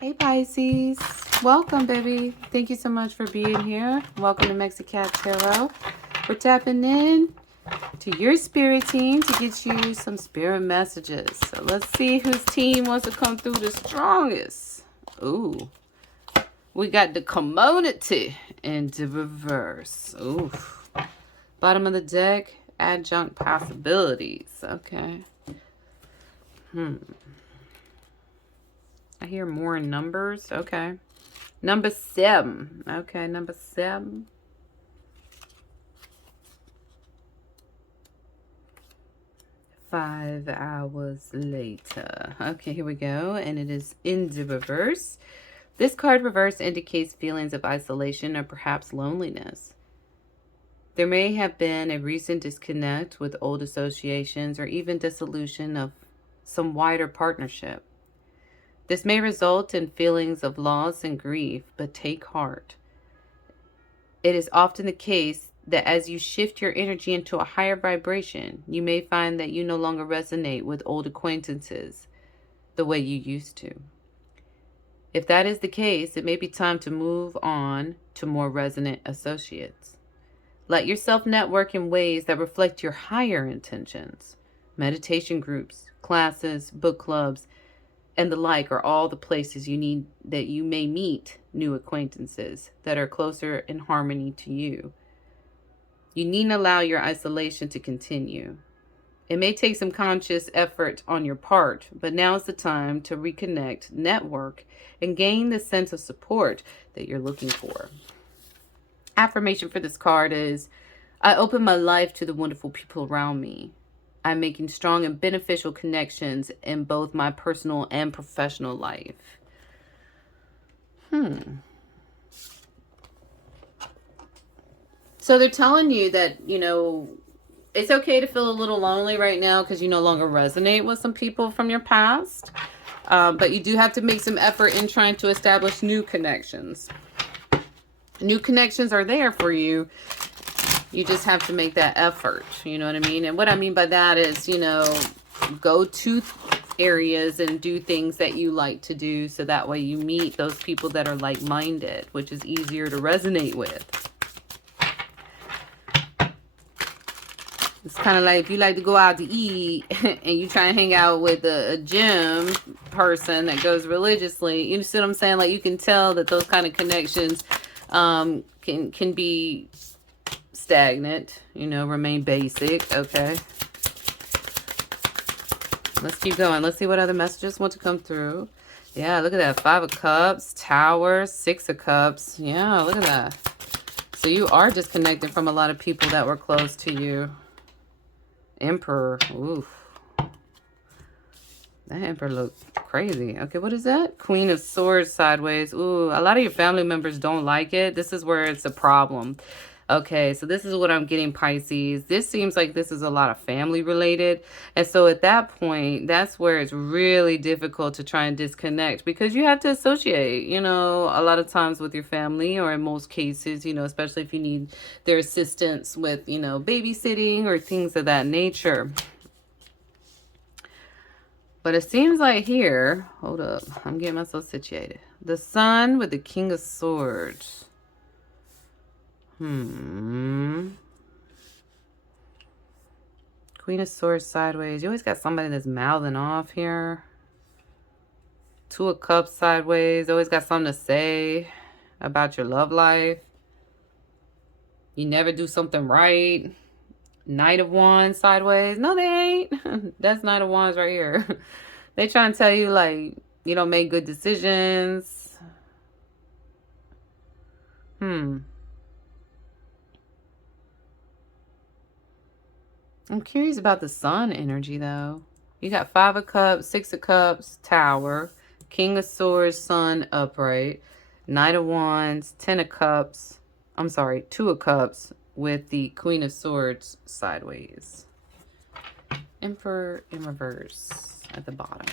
Hey Pisces, welcome baby. Thank you so much for being here. Welcome to Mexi-Cat Tarot. We're tapping in to your spirit team to get you some spirit messages. So let's see whose team wants to come through the strongest. Ooh, we got the community in the reverse. Ooh, bottom of the deck, adjunct possibilities. Okay. I hear more in numbers. Okay. Number 7. Okay, number 7. Five hours later. Okay, here we go. And it is in the reverse. This card reverse indicates feelings of isolation or perhaps loneliness. There may have been a recent disconnect with old associations or even dissolution of some wider partnership. This may result in feelings of loss and grief, but take heart. It is often the case that as you shift your energy into a higher vibration, you may find that you no longer resonate with old acquaintances the way you used to. If that is the case, it may be time to move on to more resonant associates. Let yourself network in ways that reflect your higher intentions. Meditation groups, classes, book clubs, and the like are all the places you may meet new acquaintances that are closer in harmony to you. You needn't allow your isolation to continue. It may take some conscious effort on your part, but now is the time to reconnect, network, and gain the sense of support that you're looking for. Affirmation for this card is, I open my life to the wonderful people around me. I'm making strong and beneficial connections in both my personal and professional life. So they're telling you that, it's okay to feel a little lonely right now because you no longer resonate with some people from your past. But you do have to make some effort in trying to establish new connections. New connections are there for you. You just have to make that effort. You know what I mean? And what I mean by that is, go to areas and do things that you like to do so that way you meet those people that are like-minded, which is easier to resonate with. It's kind of like if you like to go out to eat and you try and hang out with a gym person that goes religiously, you see what I'm saying? Like, you can tell that those kind of connections can be stagnant, remain basic. Okay. Let's keep going. Let's see what other messages want to come through. Yeah, look at that. 5 of Cups, Tower, 6 of Cups. Yeah, look at that. So you are disconnected from a lot of people that were close to you. Emperor. Oof. That Emperor looked crazy. Okay, what is that? Queen of Swords sideways. Ooh, a lot of your family members don't like it. This is where it's a problem. Okay, so this is what I'm getting, Pisces. This seems like this is a lot of family related. And so at that point, that's where it's really difficult to try and disconnect because you have to associate, a lot of times with your family, or in most cases, especially if you need their assistance with, babysitting or things of that nature. But it seems like here, hold up, I'm getting myself situated. The Sun with the King of Swords. Queen of Swords sideways. You always got somebody that's mouthing off here. 2 of Cups sideways. Always got something to say about your love life. You never do something right. Knight of Wands sideways. No, they ain't. That's Knight of Wands right here. They try and tell you, like, you don't make good decisions. I'm curious about the Sun energy, though. You got 5 of Cups, 6 of Cups, Tower, King of Swords, Sun upright, Knight of Wands, 10 of Cups. I'm sorry, 2 of Cups with the Queen of Swords sideways. Emperor in reverse at the bottom.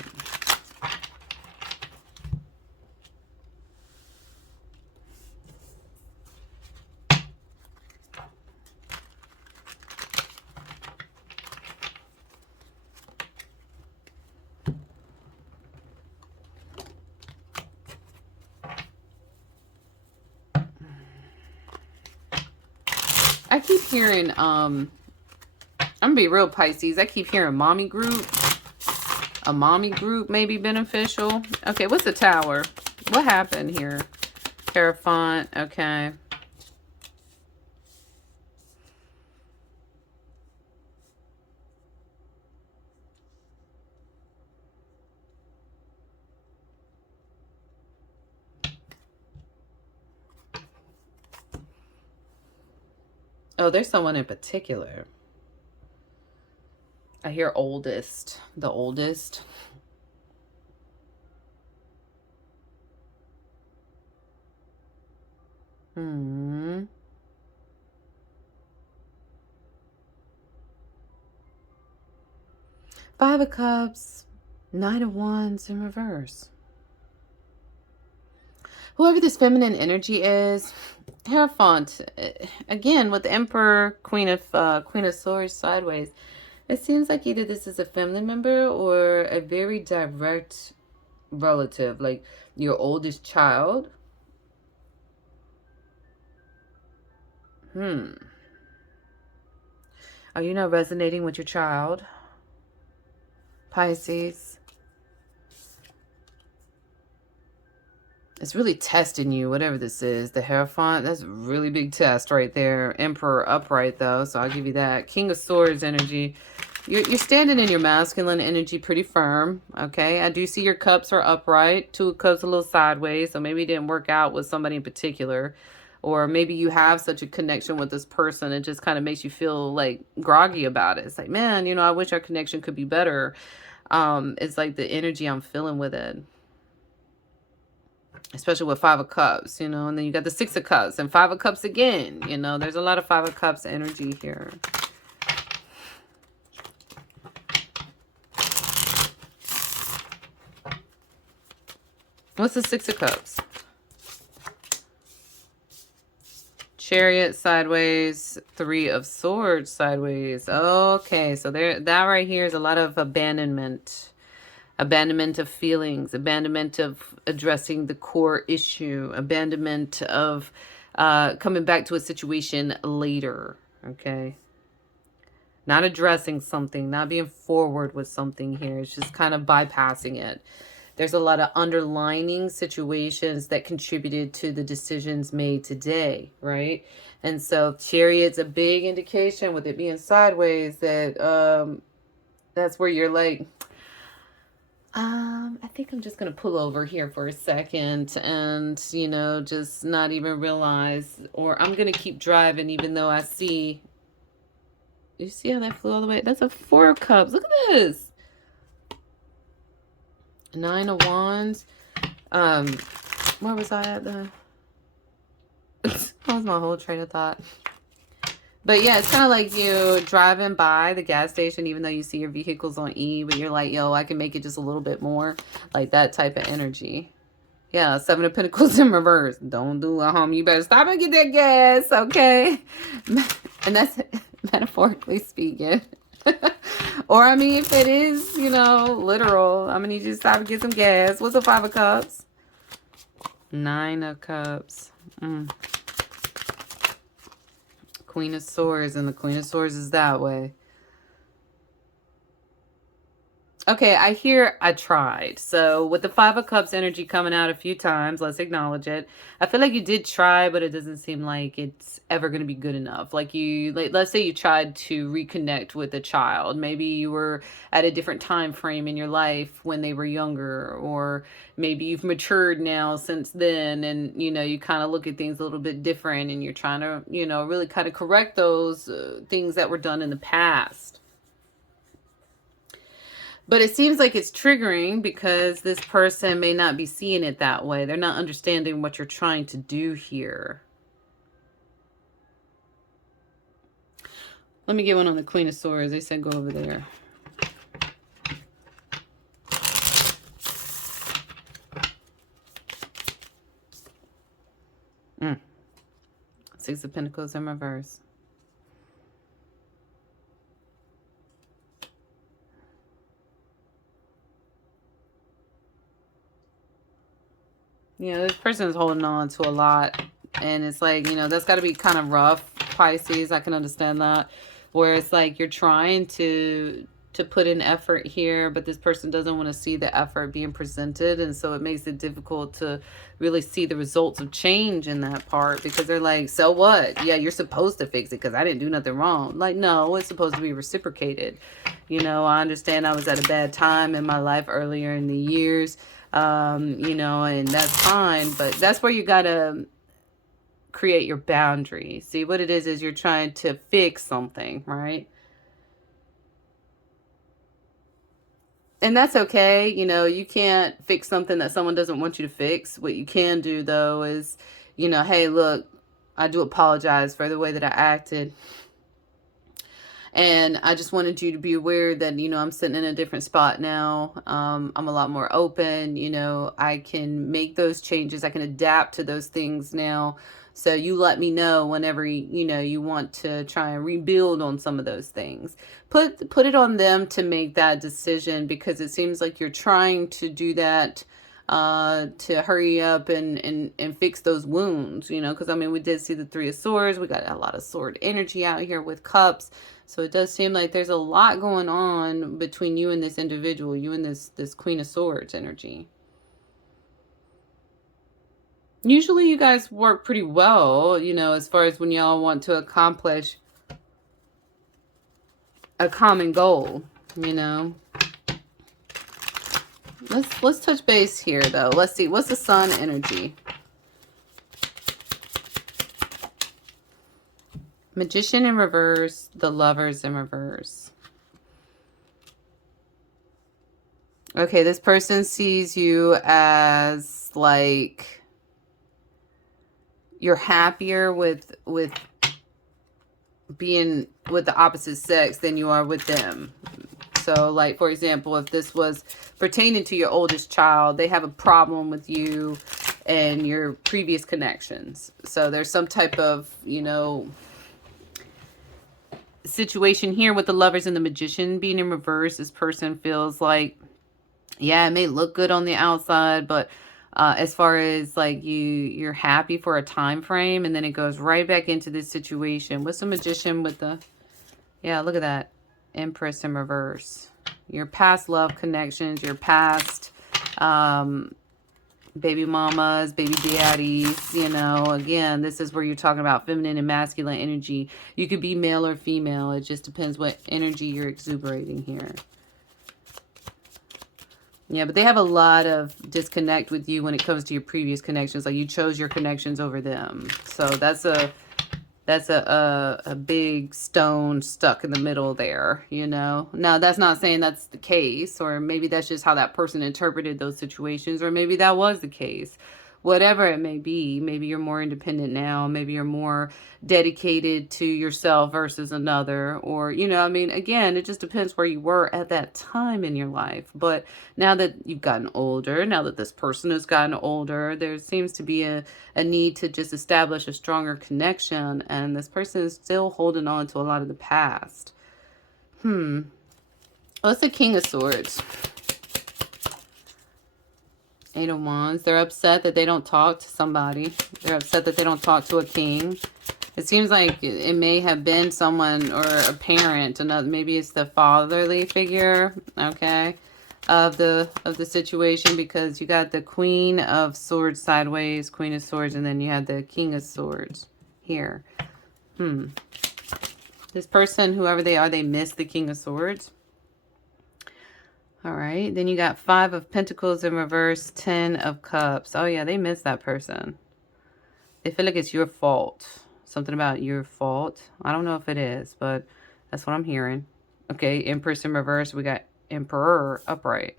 I keep hearing, I'm gonna be real, Pisces. I keep hearing mommy group. A mommy group may be beneficial. Okay, what's the Tower? What happened here? Hierophant, okay. Oh, there's someone in particular. I hear oldest. The oldest. Hmm. Five of Cups. Knight of Wands in reverse. Whoever this feminine energy is, Hierophant, again with the Emperor, Queen of Swords sideways. It seems like either this is a family member or a very direct relative, like your oldest child. Are you not resonating with your child, Pisces? It's really testing you, whatever this is. The Hierophant, that's a really big test right there. Emperor upright, though, so I'll give you that. King of Swords energy. You're standing in your masculine energy pretty firm, okay? I do see your cups are upright. Two of Cups a little sideways, so maybe it didn't work out with somebody in particular. Or maybe you have such a connection with this person, it just kind of makes you feel, like, groggy about it. It's like, man, I wish our connection could be better. It's like the energy I'm feeling with it. Especially with Five of Cups, and then you got the Six of Cups and Five of Cups again. There's a lot of Five of Cups energy here. What's the Six of Cups? Chariot sideways, Three of Swords sideways. Okay, so that right here is a lot of abandonment. Abandonment of feelings, abandonment of addressing the core issue, abandonment of coming back to a situation later, okay? Not addressing something, not being forward with something here. It's just kind of bypassing it. There's a lot of underlining situations that contributed to the decisions made today, right? And so Chariot's a big indication with it being sideways that that's where you're like, I think I'm just going to pull over here for a second and, just not even realize, or I'm going to keep driving even though I see, you see how that flew all the way? That's a Four of Cups. Look at this. Nine of Wands. Where was I at the, that was my whole train of thought. But yeah, it's kind of like you driving by the gas station, even though you see your vehicle's on E, but you're like, yo, I can make it just a little bit more. Like that type of energy. Yeah, Seven of Pentacles in reverse. Don't do it, you better stop and get that gas, okay? And that's metaphorically speaking. Or, I mean, if it is, literal, I'm going to need you to stop and get some gas. What's the Five of Cups? Nine of Cups. Queen of Swords, and the Queen of Swords is that way. Okay, I hear I tried. So with the Five of Cups energy coming out a few times, let's acknowledge it. I feel like you did try, but it doesn't seem like it's ever going to be good enough. Like let's say you tried to reconnect with a child. Maybe you were at a different time frame in your life when they were younger, or maybe you've matured now since then, and you kind of look at things a little bit different, and you're trying to really kind of correct those things that were done in the past. But it seems like it's triggering because this person may not be seeing it that way. They're not understanding what you're trying to do here. Let me get one on the Queen of Swords. They said go over there. Six of Pentacles in reverse. Yeah, this person is holding on to a lot. And it's like, that's got to be kind of rough Pisces. I can understand that. Where it's like you're trying to put in effort here, but this person doesn't want to see the effort being presented, and so it makes it difficult to really see the results of change in that part, because they're like, so what? Yeah, you're supposed to fix it because I didn't do nothing wrong. Like, no, it's supposed to be reciprocated. You know, I understand I was at a bad time in my life earlier in the years, you know, and that's fine, but that's where you gotta create your boundary. See, what it is you're trying to fix something, right? And that's okay. You know, you can't fix something that someone doesn't want you to fix. What you can do, though, is, you know, hey, look, I do apologize for the way that I acted. And I just wanted you to be aware that, you know, I'm sitting in a different spot now. I'm a lot more open. You know, I can make those changes. I can adapt to those things now. So you let me know whenever, you know, you want to try and rebuild on some of those things. Put it on them to make that decision, because it seems like you're trying to do that to hurry up and fix those wounds, you know, because I mean, we did see the Three of Swords. We got a lot of sword energy out here with cups. So it does seem like there's a lot going on between you and this individual, you and this Queen of Swords energy. Usually you guys work pretty well, you know, as far as when y'all want to accomplish a common goal, you know. Let's touch base here, though. Let's see, what's the Sun energy? Magician in reverse, the Lovers in reverse. Okay, this person sees you as like you're happier with being with the opposite sex than you are with them. So, like, for example, if this was pertaining to your oldest child, they have a problem with you and your previous connections. So there's some type of, you know, situation here with the Lovers and the Magician being in reverse. This person feels like, yeah, it may look good on the outside, but as far as like you're happy for a time frame, and then it goes right back into this situation. What's the Magician with the, yeah, look at that, Empress in reverse. Your past love connections, your past baby mamas, baby daddies, you know, again, this is where you're talking about feminine and masculine energy. You could be male or female. It just depends what energy you're exuberating here. Yeah, but they have a lot of disconnect with you when it comes to your previous connections. Like, you chose your connections over them. So that's a big stone stuck in the middle there, you know. Now, that's not saying that's the case, or maybe that's just how that person interpreted those situations, or maybe that was the case. Whatever it may be, maybe you're more independent now, maybe you're more dedicated to yourself versus another, or, you know, I mean, again, it just depends where you were at that time in your life. But now that you've gotten older, now that this person has gotten older, there seems to be a need to just establish a stronger connection, and this person is still holding on to a lot of the past. What's the King of Swords? Eight of Wands. They're upset that they don't talk to somebody. They're upset that they don't talk to a king. It seems like it may have been someone or a parent. Another, maybe it's the fatherly figure, okay, of the situation, because you got the Queen of Swords sideways, Queen of Swords, and then you had the King of Swords here. This person, whoever they are, they missed the King of Swords. All right, then you got Five of Pentacles in reverse, Ten of Cups. Oh yeah, they missed that person. They feel like it's your fault. Something about your fault. I don't know if it is, but that's what I'm hearing. Okay, Empress in reverse. We got Emperor upright.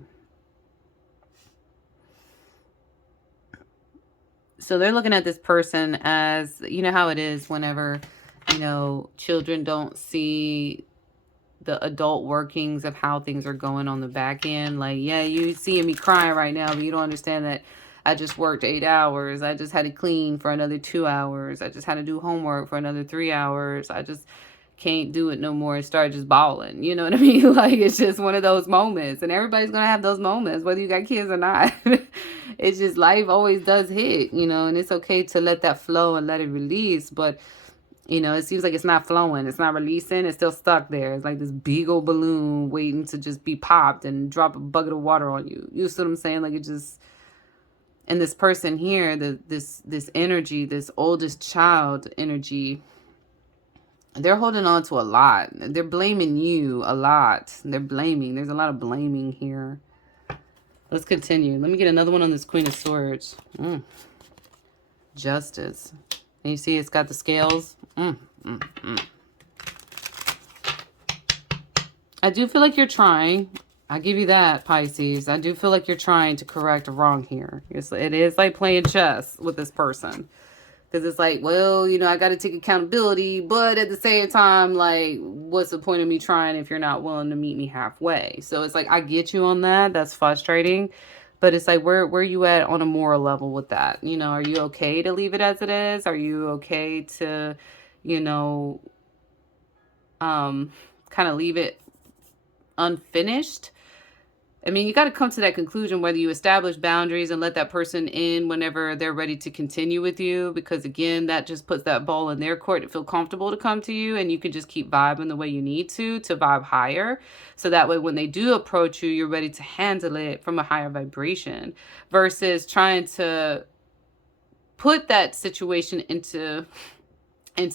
So they're looking at this person as, you know how it is whenever, you know, children don't see the adult workings of how things are going on the back end. Like, yeah, you seeing me crying right now, but you don't understand that I just worked 8 hours. I just had to clean for another 2 hours. I just had to do homework for another 3 hours. I just can't do it no more and start just bawling. You know what I mean? Like, it's just one of those moments, and everybody's going to have those moments, whether you got kids or not. It's just life always does hit, you know, and it's okay to let that flow and let it release. But You know, it seems like it's not flowing. It's not releasing. It's still stuck there. It's like this big old balloon waiting to just be popped and drop a bucket of water on you. You see what I'm saying? Like it just... And this person here, this energy, this oldest child energy, they're holding on to a lot. They're blaming you a lot. They're blaming. There's a lot of blaming here. Let's continue. Let me get another one on this Queen of Swords. Justice. And you see it's got the scales. I do feel like you're trying. I give you that, Pisces. I do feel like you're trying to correct a wrong here. It is like playing chess with this person. Because it's like, well, you know, I got to take accountability. But at the same time, like, what's the point of me trying if you're not willing to meet me halfway? So it's like, I get you on that. That's frustrating. But it's like, where are you at on a moral level with that? You know, are you okay to leave it as it is? Are you okay to, you know, kind of leave it unfinished? I mean, you got to come to that conclusion whether you establish boundaries and let that person in whenever they're ready to continue with you. Because again, that just puts that ball in their court to feel comfortable to come to you. And you can just keep vibing the way you need to vibe higher. So that way, when they do approach you, you're ready to handle it from a higher vibration. Versus trying to put that situation into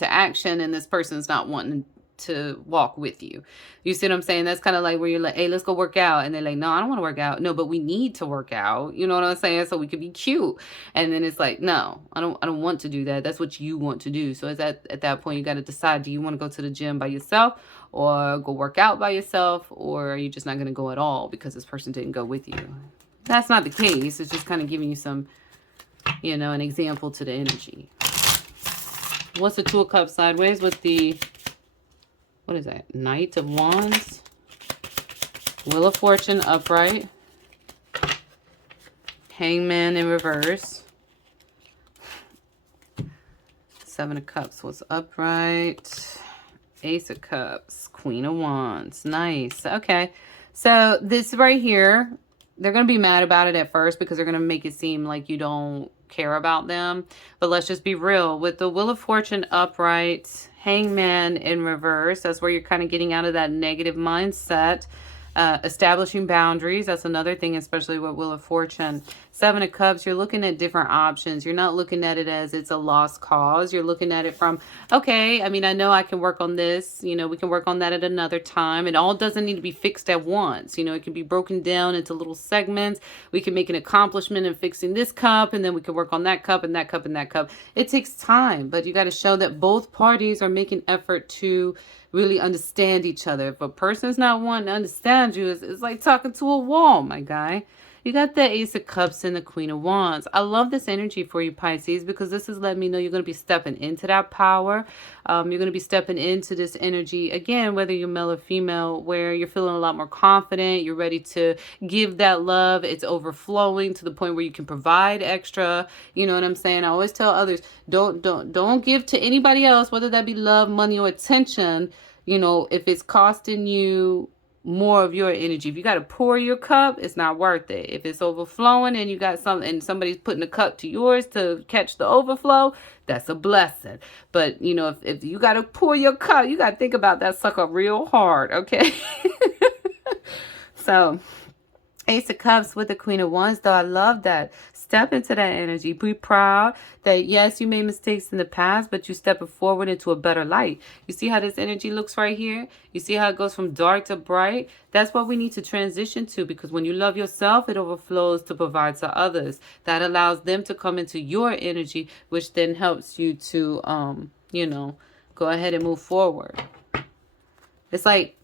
action and this person's not wanting to walk with you. You see what I'm saying? That's kind of like where you're like, hey, let's go work out. And they're like, no, I don't want to work out. No, but we need to work out. You know what I'm saying? So we could be cute. And then it's like, no, I don't want to do that. That's what you want to do. So it's at that point, you got to decide, do you want to go to the gym by yourself or go work out by yourself? Or are you just not going to go at all because this person didn't go with you? That's not the case. It's just kind of giving you some, you know, an example to the energy. What's the Two of Cups sideways with the... What is that? Knight of Wands. Wheel of Fortune upright. Hangman in reverse. Seven of Cups was upright. Ace of Cups. Queen of Wands. Nice. Okay. So this right here, they're going to be mad about it at first because they're going to make it seem like you don't care about them. But let's just be real. With the Wheel of Fortune upright, Hangman in reverse, that's where you're kind of getting out of that negative mindset. Establishing boundaries, that's another thing, especially with Wheel of Fortune. Seven of Cups, you're looking at different options. You're not looking at it as it's a lost cause. You're looking at it from, okay, I mean, I know I can work on this. You know, we can work on that at another time. It all doesn't need to be fixed at once. You know, it can be broken down into little segments. We can make an accomplishment in fixing this cup, and then we can work on that cup and that cup and that cup. It takes time, but you got to show that both parties are making effort to really understand each other. If a person's not wanting to understand you, it's like talking to a wall, my guy. You got the Ace of Cups and the Queen of Wands. I love this energy for you, Pisces, because this is letting me know you're going to be stepping into that power. You're going to be stepping into this energy, again, whether you're male or female, where you're feeling a lot more confident. You're ready to give that love. It's overflowing to the point where you can provide extra. You know what I'm saying? I always tell others, don't give to anybody else, whether that be love, money, or attention, you know, if it's costing you more of your energy. If you got to pour your cup, it's not worth it. If it's overflowing and you got something and somebody's putting a cup to yours to catch the overflow, that's a blessing. But you know, if you got to pour your cup, you got to think about that sucker real hard. Okay. So Ace of Cups with the Queen of Wands, though. I love that. Step into that energy. Be proud that, yes, you made mistakes in the past, but you stepping forward into a better light. You see how this energy looks right here? You see how it goes from dark to bright? That's what we need to transition to, because when you love yourself, it overflows to provide to others. That allows them to come into your energy, which then helps you to, you know, go ahead and move forward. It's like,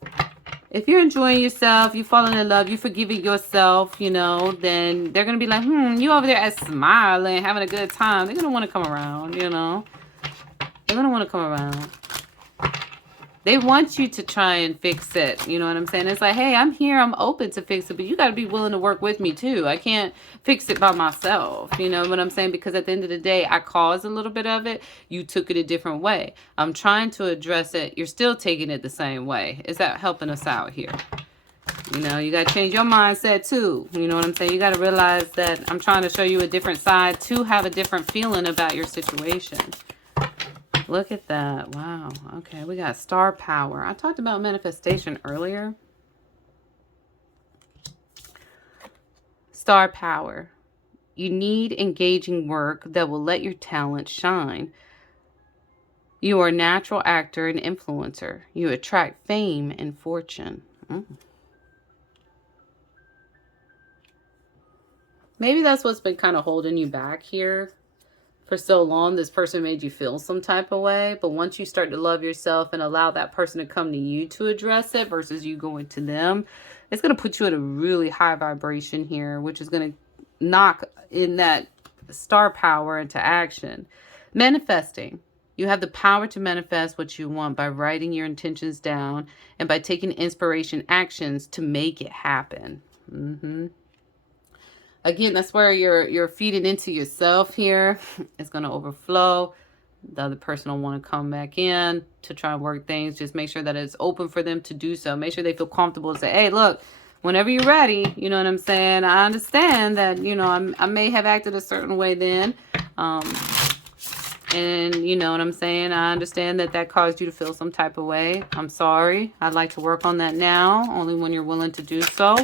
if you're enjoying yourself, you're falling in love, you're forgiving yourself, you know, then they're going to be like, you over there smiling, having a good time. They're going to want to come around, you know. They're going to want to come around. They want you to try and fix it. You know what I'm saying? It's like, hey, I'm here. I'm open to fix it. But you got to be willing to work with me, too. I can't fix it by myself. You know what I'm saying? Because at the end of the day, I caused a little bit of it. You took it a different way. I'm trying to address it. You're still taking it the same way. Is that helping us out here? You know, you got to change your mindset, too. You know what I'm saying? You got to realize that I'm trying to show you a different side to have a different feeling about your situation. Look at that. Wow. Okay, we got star power. I talked about manifestation earlier. Star power. You need engaging work that will let your talent shine. You are a natural actor and influencer. You attract fame and fortune. Maybe that's what's been kind of holding you back here for so long. This person made you feel some type of way. But once you start to love yourself and allow that person to come to you to address it versus you going to them, it's going to put you at a really high vibration here, which is going to knock in that star power into action. Manifesting. You have the power to manifest what you want by writing your intentions down and by taking inspiration actions to make it happen. Again, that's where you're feeding into yourself here. It's going to overflow. The other person will want to come back in to try and work things. Just make sure that it's open for them to do so. Make sure they feel comfortable to say, hey, look, whenever you're ready, you know what I'm saying? I understand that, you know, I may have acted a certain way then. And you know what I'm saying? I understand that that caused you to feel some type of way. I'm sorry. I'd like to work on that now, only when you're willing to do so.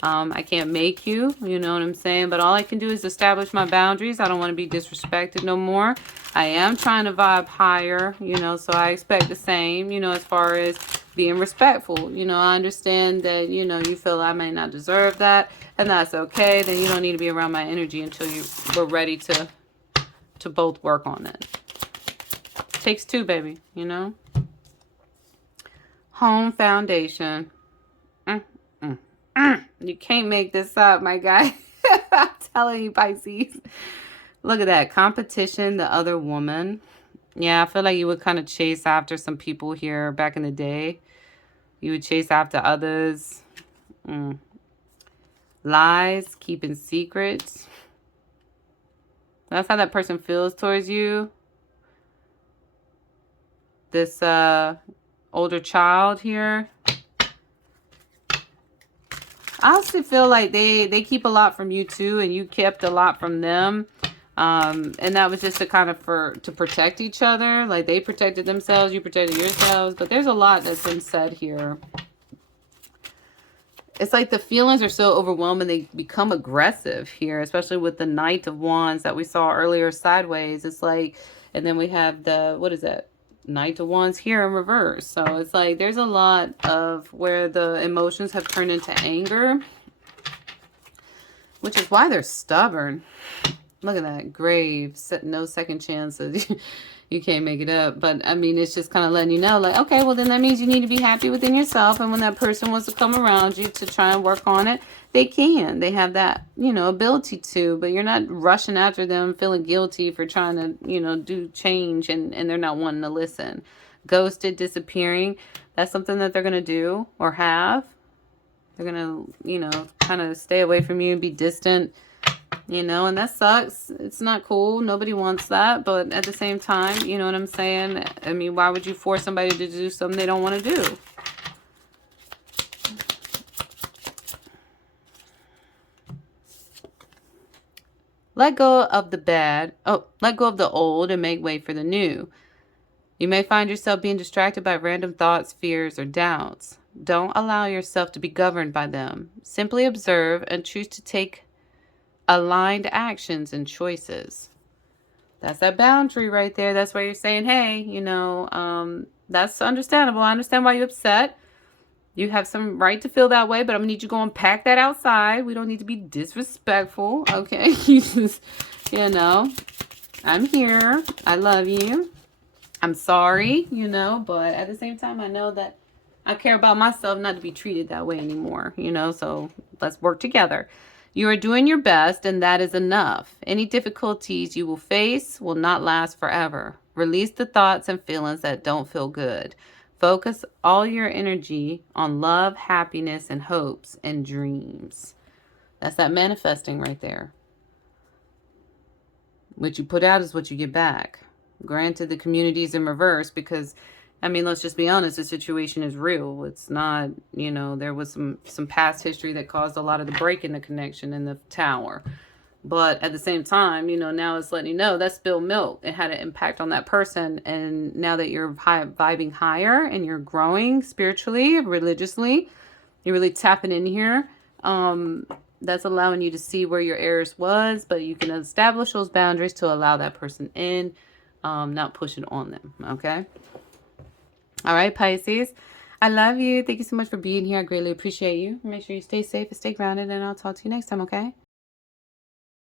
I can't make you, you know what I'm saying? But all I can do is establish my boundaries. I don't want to be disrespected no more. I am trying to vibe higher, you know, so I expect the same, you know, as far as being respectful. You know, I understand that, you know, you feel I may not deserve that, and that's okay. Then you don't need to be around my energy until we're ready to both work on it. Takes two, baby, you know? Home foundation. You can't make this up, my guy. I'm telling you, Pisces. Look at that. Competition, the other woman. Yeah, I feel like you would kind of chase after some people here back in the day. You would chase after others. Lies, keeping secrets. That's how that person feels towards you. This older child here. I also feel like they keep a lot from you too, and you kept a lot from them. And that was just to kind of to protect each other. Like they protected themselves, you protected yourselves. But there's a lot that's been said here. It's like the feelings are so overwhelming, they become aggressive here, especially with the Knight of Wands that we saw earlier sideways. It's like, and then we have the, what is that? Knight of Wands here in reverse. So it's like there's a lot of where the emotions have turned into anger, which is why they're stubborn. Look at that. Grave. No second chances. You can't make it up. But I mean, it's just kind of letting you know, like, okay, well then that means you need to be happy within yourself. And when that person wants to come around you to try and work on it, they can. They have that, you know, ability to, but you're not rushing after them feeling guilty for trying to, you know, do change and they're not wanting to listen. Ghosted, disappearing. That's something that they're going to do or have. They're going to, you know, kind of stay away from you and be distant. You know, and that sucks. It's not cool. Nobody wants that. But at the same time, you know what I'm saying? I mean, why would you force somebody to do something they don't want to do? Let go of the bad. Oh, let go of the old and make way for the new. You may find yourself being distracted by random thoughts, fears, or doubts. Don't allow yourself to be governed by them. Simply observe and choose to take aligned actions and choices. That's that boundary right there. That's where you're saying, hey, you know, that's understandable. I understand why you're upset. You have some right to feel that way, but I'm gonna need you to go and pack that outside. We don't need to be disrespectful, okay? You just, you know, I'm here. I love you. I'm sorry, you know, but at the same time, I know that I care about myself not to be treated that way anymore, you know, so let's work together. You are doing your best, and that is enough. Any difficulties you will face will not last forever. Release the thoughts and feelings that don't feel good. Focus all your energy on love, happiness, and hopes and dreams. That's that manifesting right there. What you put out is what you get back. Granted, the community is in reverse because, I mean, let's just be honest, the situation is real. It's not, there was some past history that caused a lot of the break in the connection in the tower. But at the same time, you know, now it's letting you know that spilled milk. It had an impact on that person. And now that you're vibing higher and you're growing spiritually, religiously, you're really tapping in here. That's allowing you to see where your errors was, but you can establish those boundaries to allow that person in, not push it on them. Okay. All right, Pisces. I love you. Thank you so much for being here. I greatly appreciate you. Make sure you stay safe and stay grounded, and I'll talk to you next time, okay?